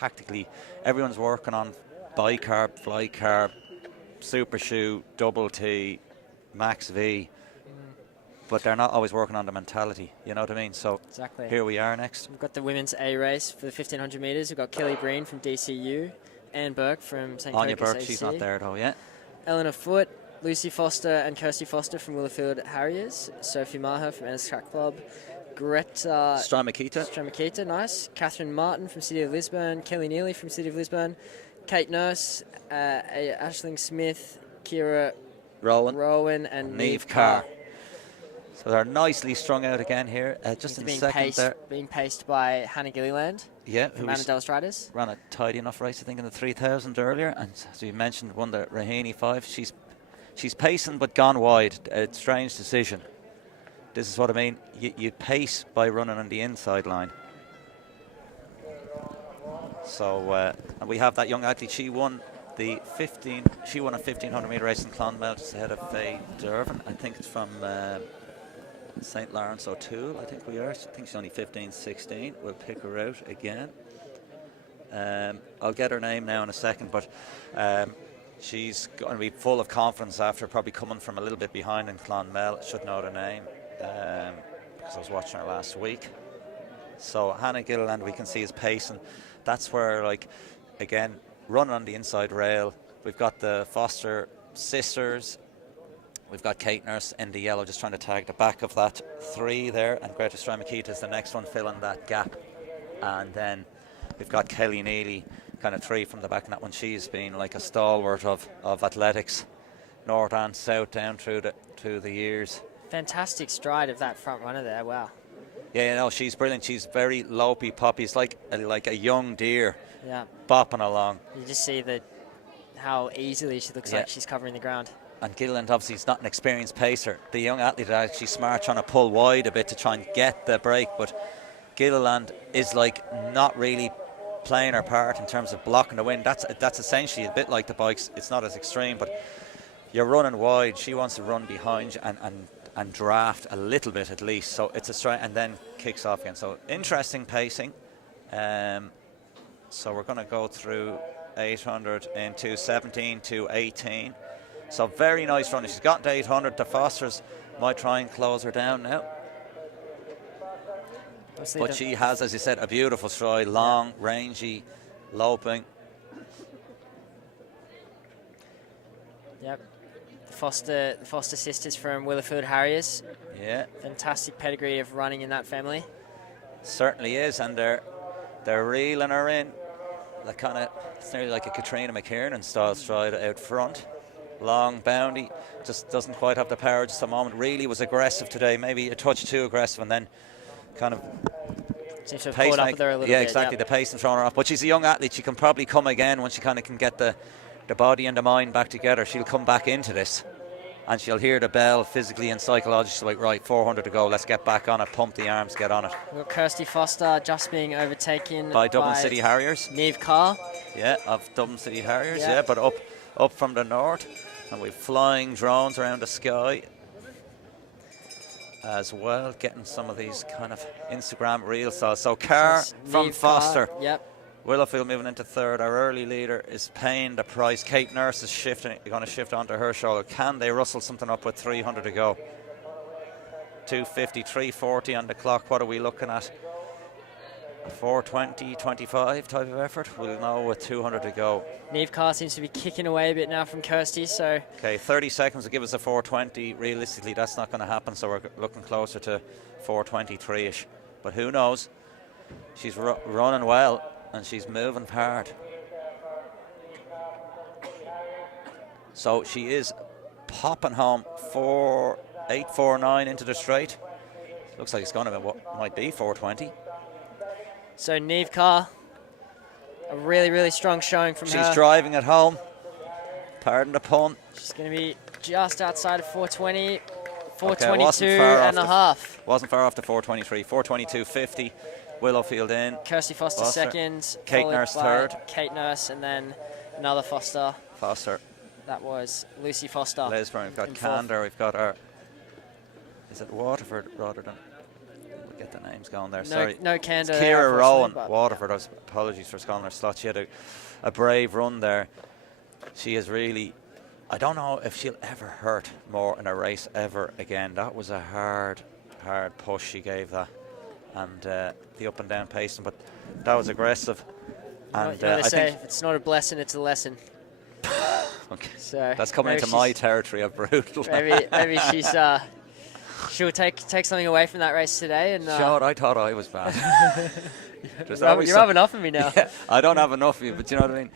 tactically, everyone's working on bicarb, fly carb, super shoe, double T, max V, but they're not always working on the mentality, you know what I mean? So exactly. Here we are next. We've got the women's A race for the 1500 metres. We've got Kelly Breen from DCU, Anne Burke from St. Anya Cocos Burke, AC. she's not there though yet. Eleanor Foote, Lucy Foster and Kirsty Foster from Willowfield Harriers, Sophie Maher from Ennis Track Club, Greta Stramakita, nice. Catherine Martin from City of Lisbon, Kelly Neely from City of Lisbon, Kate Nurse, Aisling Smith, Kira Rowan and Neve Carr. So they're nicely strung out again here. Just in second there. Being paced by Hannah Gilliland. Yeah, from Annandale Striders. Ran a tidy enough race, I think, in the 3000 earlier. And as you mentioned, won the Raheny 5. She's pacing but gone wide. A strange decision. This is what I mean. You pace by running on the inside line. So and we have that young athlete. She won a 1500 metre race in Clonmel just ahead of Faye Dervin. I think it's from St. Lawrence O'Toole. I think we are. I think she's only 15, 16. We'll pick her out again. I'll get her name now in a second, but she's going to be full of confidence after probably coming from a little bit behind in Clonmel. Should know the name because I was watching her last week. So Hannah Gilliland, we can see, is pacing. That's where, like, again, running on the inside rail. We've got the Foster sisters. We've got Kate Nurse in the yellow, just trying to tag the back of that 3 there, and Greta Stramakita is the next one filling that gap. And then we've got Kelly Neely, kind of 3 from the back, and that one, she's been like a stalwart of athletics, north and south, down through the years. Fantastic stride of that front runner there. Wow. Yeah, you know, she's brilliant. She's very lopey poppy. It's like a young deer, yeah, bopping along. You just see how easily she looks like she's covering the ground. And Gilliland obviously is not an experienced pacer. The young athlete is actually smart, trying to pull wide a bit to try and get the break, but Gilliland is like not really playing her part in terms of blocking the wind. That's essentially a bit like the bikes. It's not as extreme, but you're running wide. She wants to run behind you and draft a little bit at least. So it's a straight, and then kicks off again. So interesting pacing. So we're going to go through 800 into 17 to 18. So very nice running. She's gotten to 800. The Fosters might try and close her down now. But she has, as you said, a beautiful stride, long, rangy, loping. Yep. The Foster sisters from Willowfield Harriers. Yeah. Fantastic pedigree of running in that family. Certainly is, and they're reeling her in. It's nearly like a Katrina McKiernan style stride out front. Long boundy, just doesn't quite have the power just a moment. Really was aggressive today, maybe a touch too aggressive, and then kind of seems to have caught up with her a little bit. Yeah, exactly, the pace and throwing her off. But she's a young athlete. She can probably come again when she kind of can get the body and the mind back together. She'll come back into this, and she'll hear the bell physically and psychologically. She's like, right, 400 to go, let's get back on it, pump the arms, get on it. We've got Kirsty Foster just being overtaken by Dublin City Harriers. Neve Carr. Yeah, of Dublin City Harriers, yeah, but up from the north. And we've flying drones around the sky as well, getting some of these kind of Instagram reels. So Carr from Foster. Carr, yep. Willowfield moving into third. Our early leader is paying the price. Kate Nurse is going to shift onto her shoulder. Can they rustle something up with 300 to go? 250, 340 on the clock. What are we looking at? 420, 25 type of effort. We'll know with 200 to go. Neve Carr seems to be kicking away a bit now from Kirsty, so... Okay, 30 seconds will give us a 420. Realistically, that's not going to happen, so we're looking closer to 423-ish. But who knows? She's running well, and she's moving hard. So she is popping home 849 into the straight. Looks like it's going to be what might be 420. So Neve Carr, a really, really strong showing from her. She's driving at home. Pardon the pun. She's going to be just outside of 420, 422 okay, and a half. Wasn't far off the 423, 422.50. Willowfield in. Kirsty Foster second. Kate Nurse third. Kate Nurse and then another Foster. That was Lucy Foster. Lisburn. We've got Candor. We've got our... Is it Waterford rather than... get the names going there. Sorry. No candor. It's Ciara Rowan, Waterford. Apologies for calling her slot. She had a brave run there. She is really, I don't know if she'll ever hurt more in a race ever again. That was a hard push she gave that. And the up and down pacing, but that was aggressive. And I say, if it's not a blessing, it's a lesson. Okay. So that's coming into my territory of brutal. Maybe she'll take something away from that race today. And Shot, I thought I was bad. You're rubbing off of me now. Yeah, I don't have enough of you, but you know what I mean.